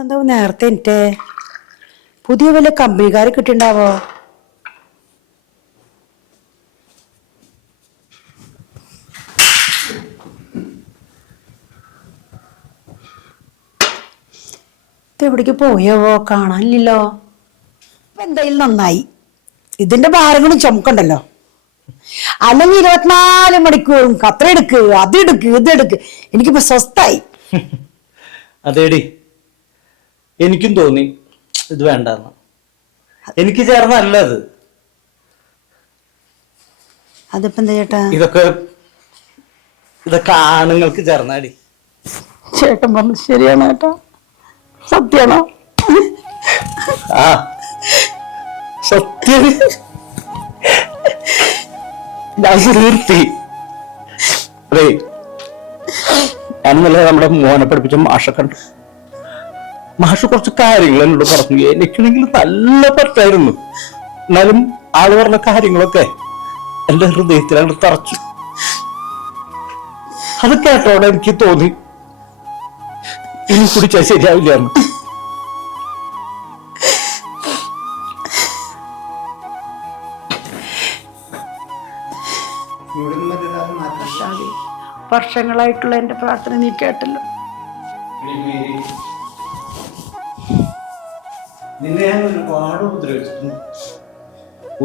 എന്താ നേരത്തെ എനിക്ക് പുതിയ വല്ല കമ്പനിക്കാരെ കിട്ടിണ്ടാവോ? എവിടേക്ക് പോയാവോ? കാണാനില്ലല്ലോ. എന്തായാലും നന്നായി, ഇതിന്റെ ഭാരങ്ങളും ചുമക്കണ്ടല്ലോ. അല്ലെങ്കിൽ 24 മണിക്കൂറും കത്രയെടുക്ക്, അതെടുക്ക്, ഇതെടുക്ക്. എനിക്കിപ്പോ സ്വസ്ഥായി. അതേടി, എനിക്കും തോന്നി ഇത് വേണ്ടെന്ന്. എനിക്ക് ചേർന്നല്ല അത്. അതിപ്പോ എന്താ ചേട്ടാ? ഇതൊക്കെ ആണുങ്ങൾക്ക് ചേർന്നാടി. ചേട്ടൻ പറഞ്ഞു ശരിയാണ് ചേട്ടാ, സത്യാണോ? ആ സത്യം. ഞാൻ നിർത്തി. അതെ, ഞാനല്ല നമ്മുടെ മോനെ പഠിപ്പിച്ച മാഷൊക്കെ ഉണ്ട്. മാഷ് കുറച്ച് കാര്യങ്ങൾ എന്നോട് പറഞ്ഞു. എനിക്കാണെങ്കിൽ നല്ല പറ്റായിരുന്നു. എന്നാലും ആള് പറഞ്ഞ കാര്യങ്ങളൊക്കെ എന്റെ ഹൃദയത്തിലാണ് തറച്ചു. അത് കേട്ടോടെ എനിക്ക് തോന്നി ഇനി കുടിച്ചാൽ ശരിയാവില്ല എന്ന്. വർഷങ്ങളായിട്ടുള്ള എന്റെ പ്രാർത്ഥന നീ കേട്ടല്ലോ. നിന്നെ ഞാൻ ഒരുപാട് ഉപദ്രവിച്ചിട്ടുണ്ട്,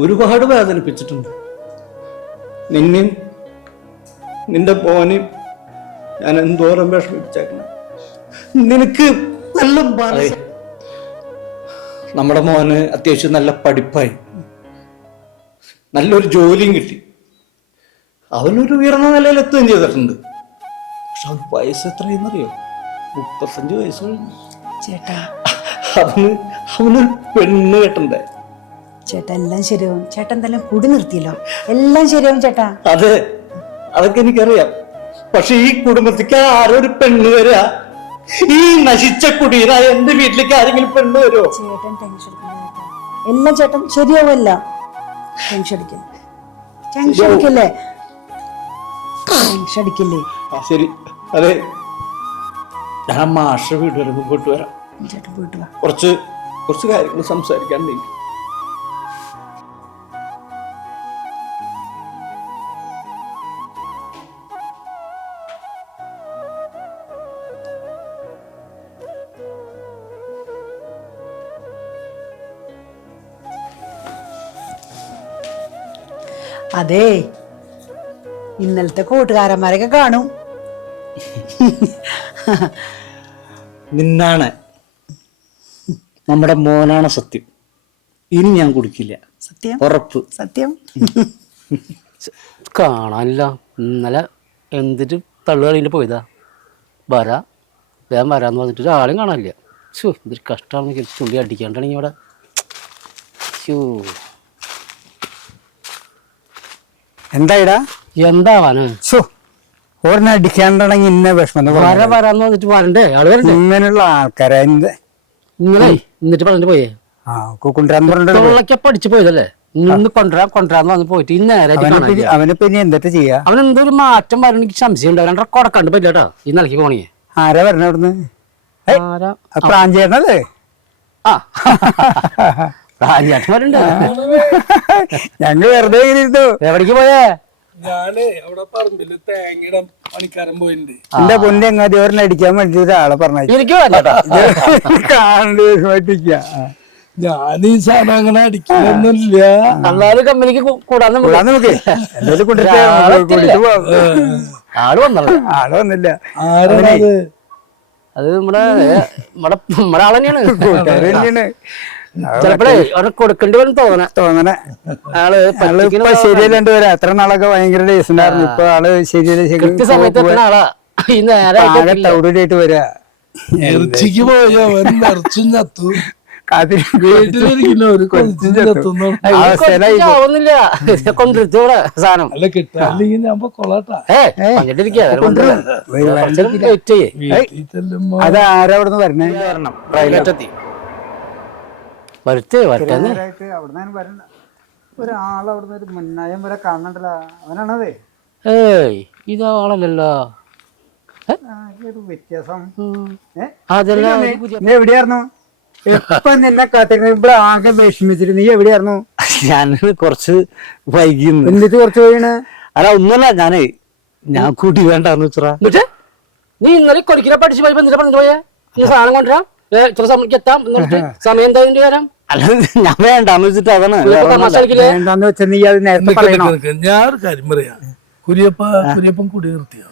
ഒരുപാട് വേദനിപ്പിച്ചിട്ടുണ്ട്. നിന്നെയും നിന്റെ മോനെയും ഞാൻ എന്തോരം വിഷമിപ്പിച്ചേക്കണം. നിനക്ക് നല്ല നമ്മുടെ മോന് അത്യാവശ്യം നല്ല പഠിപ്പായി, നല്ലൊരു ജോലിയും കിട്ടി. അവനൊരു ഉയർന്ന നിലയിൽ എത്തുകയും ചെയ്തിട്ടുണ്ട്. പക്ഷെ അവൻ വയസ്സ് എത്രയെന്നറിയോ? 35 വയസ്സ് കഴിഞ്ഞു ചേട്ടാ. അവനൊരു പെണ്ണ് കെട്ടണ്ടേ? ചേട്ടാ എല്ലാം ശരിയാവും. ചേട്ടൻ എന്തെല്ലാം കുടി നിർത്തിയല്ലോ, എല്ലാം ശരിയാവും ചേട്ടാ. അതെ, അതൊക്കെ എനിക്കറിയാം. പക്ഷെ ഈ കുടുംബത്തിക്ക് ആരൊരു പെണ്ണ് വരിക? ഈ നശിച്ച കുടീര എന്റെ വീട്ടിലേക്ക് ആരെങ്കിലും പെണ്ണ് വരുമോ? ചേട്ടൻ ടെൻഷൻ എടുക്കണ്ട ചേട്ടാ, എല്ലാം ചേട്ടൻ ശരിയാവുമല്ല. ടെൻഷൻ അടിക്കില്ലേ? ടെൻഷൻ അടിക്കില്ലേ? ടെൻഷൻ അടിക്കില്ലേ? ശരി, അതെ, ഞാൻ മാഷ വീട് വരെ പോയിട്ട് വരാം. ചേട്ടൻ പോയിട്ട് വാ. കുറച്ച് കാര്യങ്ങൾ സംസാരിക്കാനുണ്ട്. അതെ, ഇന്നലത്തെ കൂട്ടുകാരന്മാരൊക്കെ കാണും. നിന്നാണ് നമ്മുടെ മോനാണ് സത്യം. ഇനി ഞാൻ കുടിക്കില്ല, സത്യം, ഉറപ്പ്. സത്യം. കാണാനില്ല. ഇന്നലെ എന്തിട്ട് തള്ളുകളിൽ പോയതാ. വേഗം വരാന്ന് പറഞ്ഞിട്ട് ഒരാളും കാണാനില്ല. ഇതൊരു കഷ്ടമാണ്. ചുള്ളി അടിക്കാണ്ടാണെങ്കിൽ ഇവിടെ എന്തായിടാ? എന്താവാന് ഓരനെ അടിക്കാണ്ടെങ്കിൽ ഇന്ന വിഷമം. വരാന്ന് പറഞ്ഞിട്ട് വരണ്ടേ? ആള് വരണ്ടേ? ഇങ്ങനെയുള്ള ആൾക്കാരെ ഇന്നലെ എന്നിട്ട് പറഞ്ഞിട്ട് പോയേ. കൊണ്ടുവരാൻ പറഞ്ഞിട്ട് പഠിച്ചു പോയതല്ലേ. ഇന്ന് കൊണ്ടുവരാന്ന് പറഞ്ഞ് പോയിട്ട് ഈ നേരെ അവനെ പിന്നെ എന്തൊക്കെ ചെയ്യാ? അവൻ എന്തോ മാറ്റം വരണം. എനിക്ക് സംശയം ഉണ്ട്. അവനെ കൊടക്കണ്ട് പറ്റില്ല ഈ നിലയ്ക്ക് പോണേ. ആരാ വരണ അവിടുന്ന്? പ്രാഞ്ചേട്ടനല്ലേ? ആ പ്രാഞ്ചേട്ടന്മാരുണ്ട്. ഞങ്ങൾ വെറുതെ ഇരുന്നു. എവിടേക്ക് പോയേ? ഞാന് അവിടെ പറമ്പില് തേങ്ങയുടെ പണിക്കാരൻ പോയിട്ടുണ്ട്. എന്റെ പൊന്നെ എങ്ങാതി ഒരെണ്ണം അടിക്കാൻ വേണ്ടി ഒരാളെ പറഞ്ഞു. എനിക്ക് കാണാണ്ടിരിക്ക. ഞാൻ ഈ സാധനം അങ്ങനെ അടിക്കാനൊന്നുമില്ല. എന്നാലും കമ്പനിക്ക് കൂടാൻ നമുക്ക് ആള് വന്നല്ലോ. ആള് വന്നില്ല. ആരാണത്? അത് നമ്മുടെ ആൾ തന്നെയാണ്. കൂട്ടുകാർ തന്നെയാണ്. ചിലപ്പോഴേ അവിടെ കൊടുക്കേണ്ടി വരും തോന്നണേ. ആള് ശരിയല്ലാണ്ട് വരാ. എത്ര നാളൊക്കെ ഭയങ്കര ഡേസ് ഉണ്ടായിരുന്നു. ഇപ്പൊ ആള് ശരിയല്ല. കൃത്യസമയത്ത് എത്തുന്ന ആളാ. ഈ നേരെ ടൗഡിലായിട്ട് വരാ. ഇറച്ചിക്ക് പോയോ? ഇറച്ചും ചത്തു. വീട്ടിലിരിക്കുന്ന ഒരു കൊച്ചിൻ ചത്തുന്നു. കൊണ്ടിരുത്തൂടെ സാധനം. അല്ല കിട്ടാല്ലെങ്കിൽ ഞാൻ കൊള്ളാട്ടാ. അത് ആരാ അവിടുന്ന് വരണേ? ഒരാളവിടുന്ന് ഒരു മുന്നായം വരെ കാണണ്ടല്ലോ. അവനാണതേ. ഏയ് ഇതാളല്ലല്ലോ. വ്യത്യാസം അതല്ല നീ എവിടെയായിരുന്നു എപ്പൊ നിന്നെ കാത്തിരുന്ന ഇവിടെ ആകെ വിഷമിച്ചിട്ട് നീ എവിടെയായിരുന്നു ഞാൻ കുറച്ച് വൈകിന്ന്. എന്നിട്ട് കുറച്ച് പോയിണ് അല്ല ഒന്നുമല്ല ഞാൻ കൂട്ടി വേണ്ടെന്ന് വെച്ചാ നീ ഇന്നലെ കൊടിക്കല പഠിച്ചു പോയി എന്നിട്ട് പറഞ്ഞു പോയാ നീ സാധനം കൊണ്ടുവരാം ഇത്ര സമയത്ത് എത്താം സമയം എന്തായാലും തരാം. അല്ല ഞാൻ വേണ്ടാന്ന് വെച്ചിട്ട് അതാണ് എന്താന്ന് വെച്ചാൽ നീ അത് നേരത്തെ പറയണോ ഞാൻ ഒരു കാര്യം പറയാ കുര്യപ്പൻ കുടി നിർത്തിയോ?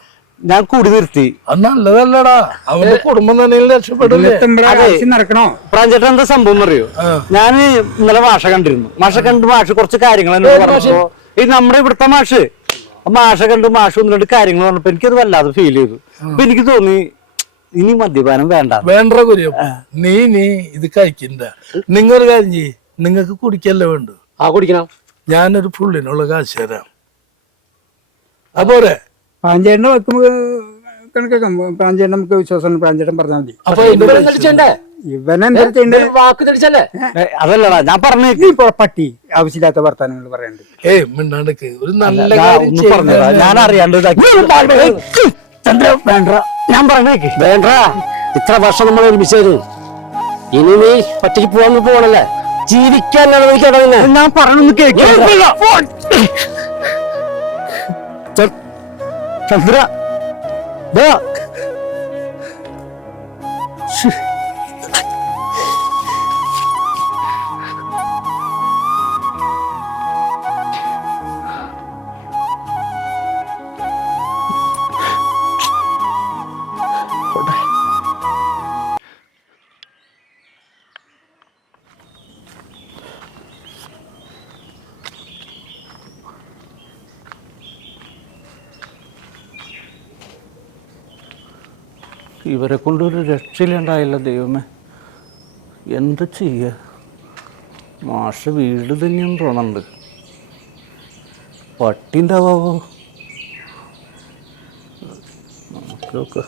ഞാൻ കൂടി നിർത്തി. അത് നല്ലതല്ലടാ, അവന്റെ കുടുംബം തന്നെ രക്ഷപ്പെടില്ലേ? നടക്കണോ പ്രാഞ്ചേട്ടൻ എന്താ സംഭവം അറിയോ? ഞാൻ ഇന്നലെ മാഷ കണ്ടിരുന്നു. മാഷ കണ്ട് മാഷ് കുറച്ച് കാര്യങ്ങൾ എന്നോട് പറഞ്ഞപ്പോ ഈ നമ്മുടെ ഇവിടുത്തെ മാഷ് കണ്ട് മാഷ് ഒന്ന് രണ്ട് കാര്യങ്ങൾ പറഞ്ഞപ്പോ എനിക്കത് വല്ലാതെ ഫീൽ ചെയ്തു. അപ്പൊ എനിക്ക് തോന്നി ഇനി മദ്യപാനം വേണ്ട കുര്യപ്പ, നീ ഇത് കഴിക്കണ്ട. നിങ്ങളൊരു കാര്യം ചെയ്യ്, നിങ്ങൾക്ക് കുടിക്കല്ലേ വേണ്ടു? കുടിക്കണം. ഞാനൊരു ഫുള്ളിനുള്ള കാശ് തരാം. അപ്പോരെ പ്രാഞ്ചേട്ടനെ വെക്കുമ്പോ കണക്കാക്കാം. പ്രാഞ്ചേട്ടൻ നമുക്ക് വിശ്വാസം പ്രാഞ്ചേട്ടൻ പറഞ്ഞാൽ മതി. ഇവനെന്താ വാക്ക് തിരിച്ചല്ലേ? അതല്ലടാ ഞാൻ പറഞ്ഞു. പട്ടി ആവശ്യമില്ലാത്ത വർത്താനങ്ങൾ പറയണ്ട്. മിണ്ടാണ്ടക്ക് ഒരു നല്ല പറഞ്ഞതാ, ഞാൻ അറിയാണ്ട് വേണ്ട. ഞാൻ പറഞ്ഞേക്ക് വേണ്ട. ഇത്ര വർഷം നമ്മൾ ഒരുമിച്ചായിരുന്നു. ഇനി നീ ഒറ്റയ്ക്ക് പോകണല്ലേ? ജീവിക്കാൻ അനുവദിക്കട്ടെ. ഞാൻ പറഞ്ഞു കേൾക്ക ചന്ദ്ര. ഇവരെ കൊണ്ടൊരു രക്ഷയിലുണ്ടായില്ല ദൈവമേ. എന്ത് ചെയ്യുക? മാഷ് വീട് തന്നെയെന്ന് തോന്നുന്നുണ്ട്. പട്ടി ഉണ്ടാവോ? നോക്ക്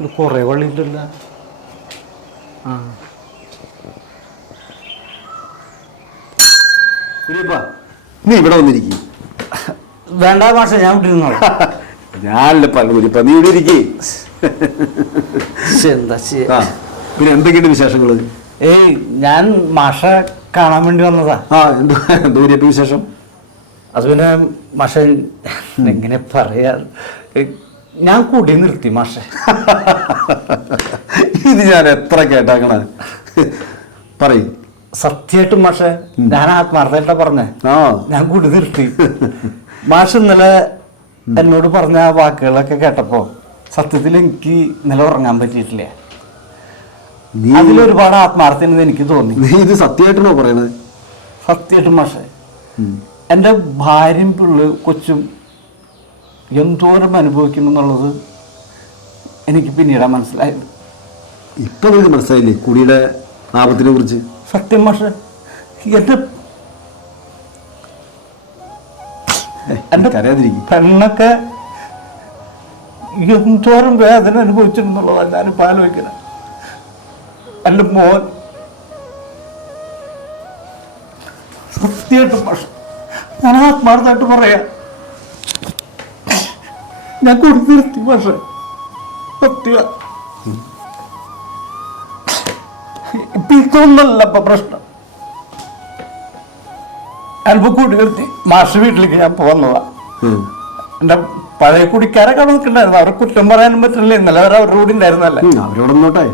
ഇത് കുറേ വള്ളിയില്ലല്ലോ. നീ ഇവിടെ വന്നിരിക്കും. വേണ്ട മാഷ, ഞാൻ ഇവിടെ ഇരുന്നോളാം. ഞാനല്ല പല്ലൂരിപ്പ, നീ ഇവിടെ ഇരിക്കേ. പിന്നെ എന്തൊക്കെയുണ്ട് വിശേഷങ്ങള്? ഞാൻ മാഷ കാണാൻ വേണ്ടി വന്നതാ. എന്തോ വിശേഷം? അത് പിന്നെ മാഷ എങ്ങനെ പറയാ, ഞാൻ കൂടി നിർത്തി മാഷ. ഇത് ഞാൻ എത്ര കേട്ടാക്കണ പറയും. സത്യമായിട്ടും മാഷെ, ഞാൻ ആത്മാർത്ഥമായിട്ടാ പറഞ്ഞേ. ഞാൻ കൂടി നിർത്തി. മാഷ് ഇന്നലെ എന്നോട് പറഞ്ഞ ആ വാക്കുകളൊക്കെ കേട്ടപ്പോ സത്യത്തിൽ എനിക്ക് ഇന്നലെ ഉറങ്ങാൻ പറ്റിയിട്ടില്ല. അതിലൊരുപാട് ആത്മാർത്ഥമെന്ന് എനിക്ക് തോന്നി. നീ ഇത് സത്യമായിട്ടാണോ പറയണത്? സത്യമായിട്ടും മാഷെ, എൻ്റെ ഭാര്യയും പിള്ളേരും കൊച്ചും എന്തോരം അനുഭവിക്കുന്നു എന്നുള്ളത് എനിക്ക് പിന്നീടാ മനസ്സിലായത്. ഇപ്പൊ നിങ്ങൾക്ക് മനസ്സിലായില്ലേ കുടിയുടെ ആപത്തിനെ കുറിച്ച്? സത്യം മാഷെ, എന്റെ പെണ്ണൊക്കെ എന്തോരം വേദന അനുഭവിച്ചിട്ടുള്ളതാണ് ഞാനിപ്പോ ആലോചിക്കുന്നത്. എന്റെ മോൻ സത്യമായിട്ടും മാഷെ, ഞാൻ ആത്മാർത്ഥമായിട്ട് പറയാ, ഞാൻ കൂടി നിർത്തി മാഷെ. സത്യ ഇതൊന്നല്ല ഇപ്പൊ പ്രശ്നം. ഞാനിപ്പോ കൂടി നിർത്തി. മാഷ് വീട്ടിലേക്ക് ഞാൻ പോകുന്നതാ. എന്റെ പഴയ കുടിക്കാരൊക്കെ അവിടെ നിൽക്കണ്ടായിരുന്നു. അവരെ കുറ്റം പറയാനും പറ്റില്ല. ഇന്നലെ വരെ അവരുടെ കൂടി ഉണ്ടായിരുന്നല്ലേ. അവരോടൊന്നോട്ടെ.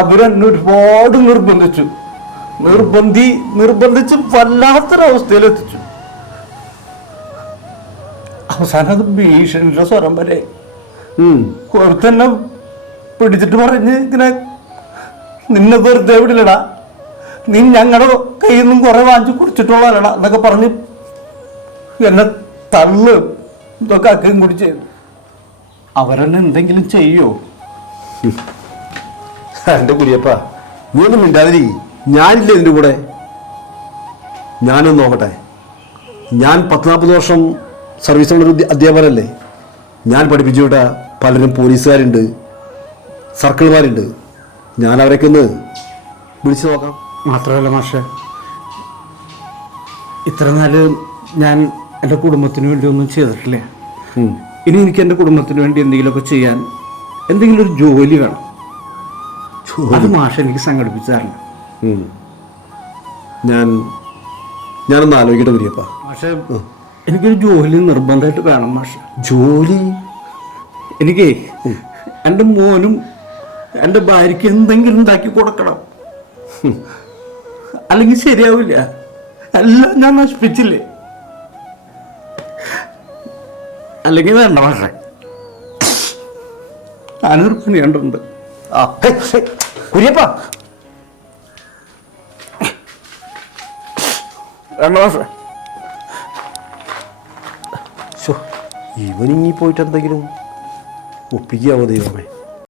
അവരെന്നെ ഒരുപാട് നിർബന്ധിച്ച് വല്ലാത്തൊരവസ്ഥയിലെത്തിച്ചു. അവസാനം അത് ഭീഷണിയുടെ സ്വരം വരെ തന്നെ പിടിച്ചിട്ട് പറഞ്ഞ് ഇങ്ങനെ, നിന്നെ വെറുതെ വിടില്ലടാ, നീ ഞങ്ങളുടെ കയ്യിൽ നിന്നും കുറെ വാങ്ങിച്ച് കുടിച്ചിട്ടുള്ളതല്ലടാ എന്നൊക്കെ പറഞ്ഞ് എന്നെ തള്ളു ഇതൊക്കെ അക്കയും കൂടി ചെയ്തു. അവരെന്നെ എന്തെങ്കിലും ചെയ്യോ? എന്റെ കുര്യപ്പ, നീ ഒന്നും മിണ്ടാതിരിക്കും. ഞാനില്ല എന്റെ കൂടെ. ഞാനൊന്ന് നോക്കട്ടെ. ഞാൻ 10-40 വർഷം സർവീസുള്ളൊരു അധ്യാപകനല്ലേ. ഞാൻ പഠിപ്പിച്ചു വിട്ട പലരും പോലീസുകാരുണ്ട്, സർക്കിൾമാരുണ്ട്. ഞാൻ അവരൊക്കെ ഒന്ന് വിളിച്ചു നോക്കാം. മാത്രമല്ല മാഷെ, ഇത്ര നാല് ഞാൻ എൻ്റെ കുടുംബത്തിന് വേണ്ടി ഒന്നും ചെയ്തിട്ടില്ല. ഇനി എനിക്ക് എൻ്റെ കുടുംബത്തിന് വേണ്ടി എന്തെങ്കിലുമൊക്കെ ചെയ്യാൻ എന്തെങ്കിലും ഒരു ജോലി വേണം. അത് മാഷ എനിക്ക് സംഘടിപ്പിച്ചു തരണം. ഞാനൊന്ന് ആലോചിക്കട്ടെ കുര്യപ്പ. മാഷെ, എനിക്കൊരു ജോലി നിർബന്ധമായിട്ട് വേണം മാഷെ. ജോലി? എനിക്ക് എൻ്റെ മോനും എൻ്റെ ഭാര്യയ്ക്ക് എന്തെങ്കിലും ഉണ്ടാക്കി കൊടുക്കണം. അല്ലെങ്കിൽ ശരിയാവില്ല. എല്ലാം ഞാൻ നശിപ്പിച്ചില്ലേ. അല്ലെങ്കിൽ വേണ്ട മാഷെ, ഞാനൊരു പണി കണ്ടുണ്ട്. കുര്യപ്പ, വേണ്ട മാഷെ. ഇവനിങ്ങി പോയിട്ട് എന്തെങ്കിലും ഒപ്പിക്കാമോ ദൈവമേ.